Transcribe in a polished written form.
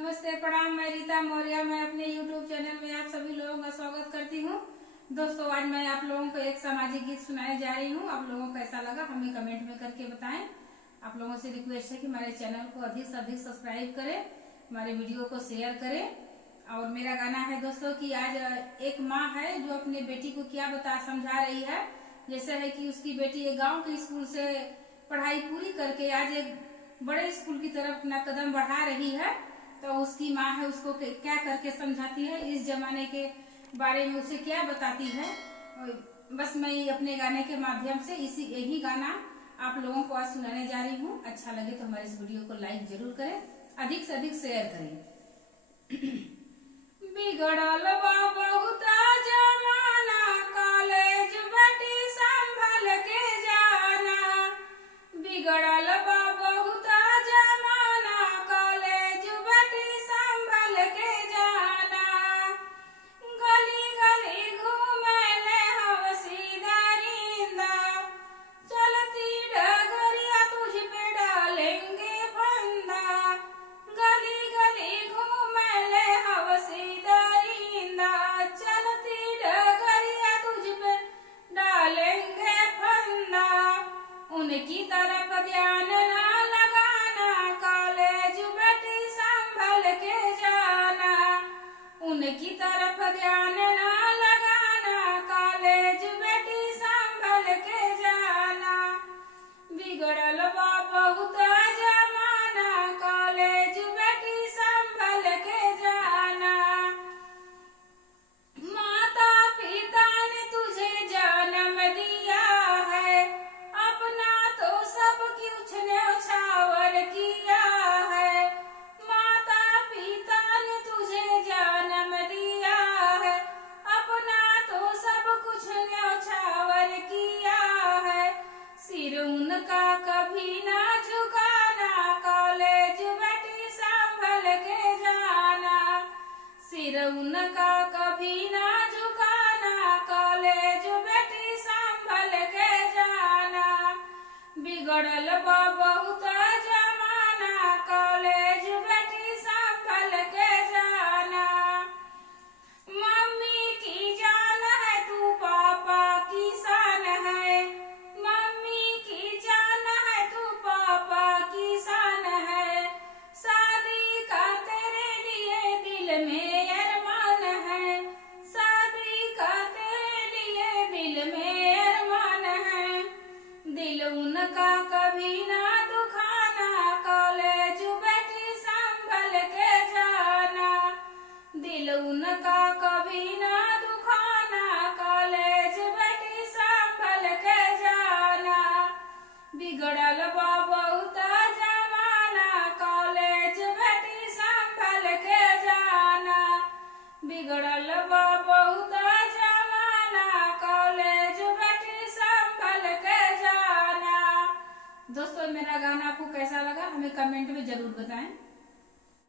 नमस्ते, प्रणाम। मैं रीता मौर्य। मैं अपने YouTube चैनल में आप सभी लोगों का स्वागत करती हूँ। दोस्तों, आज मैं आप लोगों को एक सामाजिक गीत सुनाने जा रही हूँ। आप लोगों को कैसा लगा हमें कमेंट में करके बताएं। आप लोगों से रिक्वेस्ट है कि हमारे चैनल को अधिक से अधिक सब्सक्राइब करें, हमारे वीडियो को शेयर करें। और मेरा गाना है दोस्तों कि आज एक माँ है जो अपने बेटी को क्या समझा रही है। जैसे है कि उसकी बेटी एक गाँव के स्कूल से पढ़ाई पूरी करके आज एक बड़े स्कूल की तरफ अपना कदम बढ़ा रही है, तो उसकी माँ है उसको क्या करके समझाती है, इस जमाने के बारे में उसे क्या बताती है। बस मैं अपने गाने के माध्यम से यही गाना आप लोगों को आज सुनाने जा रही हूँ। अच्छा लगे तो हमारे इस वीडियो को लाइक जरूर करें, अधिक से अधिक शेयर करें। बिगड़ल बा बहुत जमाना, कॉलेज बेटी संभल के जाना। बिगड़ल बा बहुत जमाना, कॉलेज बेटी संभल के जाना। गली गली घूमे ले हवसी दरिंदा, चलती डगरिया तुझ पे डालेंगे फंदा। गली गली घूमे ले हवसी दरिंदा, चलती डगरिया तुझ पे डालेंगे फंदा। उनकी तरफ ध्यान ना लगाना, कॉलेज बेटी संभल के जाना। उनकी तरफ ध्यान ना लगाना, कॉलेज बेटी संभल के जाना। बिगड़ल बा बहुत जमाना, कॉलेज बेटी संभल के जाना। माता पिता ने तुझे जन्म दिया है, अपना तो सब कुछ न्यौछावर किया है। माता पिता ने तुझे जन्म दिया है, अपना तो सब कुछ न्यौछावर किया है। सिर उनका कभी ना झुकाना, कॉलेज बेटी संभल के जाना। सिर उनका कभी ना झुकाना, कॉलेज बेटी संभल के जाना। बिगड़ल बा बहुत जमाना, कॉलेज बेटी संभल के जाना। मम्मी की जान है तू, पापा की शान है। मम्मी की जान है तू, पापा की शान है। शादी का तेरे लिए दिल में अरमान है। शादी का तेरे लिए दिल में अरमान है। दिल उनका कभी ना दुखाना, कॉलेज बेटी संभल के जाना। दिल उनका कभी ना दुखाना, कॉलेज बेटी संभल के जाना। बिगड़ल बा बहुत जमाना, कॉलेज बेटी संभल के जाना। बिगड़ल बा बहुत जमाना, कॉलेज बेटी संभल के जाना। दोस्तों, मेरा गाना आपको कैसा लगा हमें कमेंट में जरूर बताएं।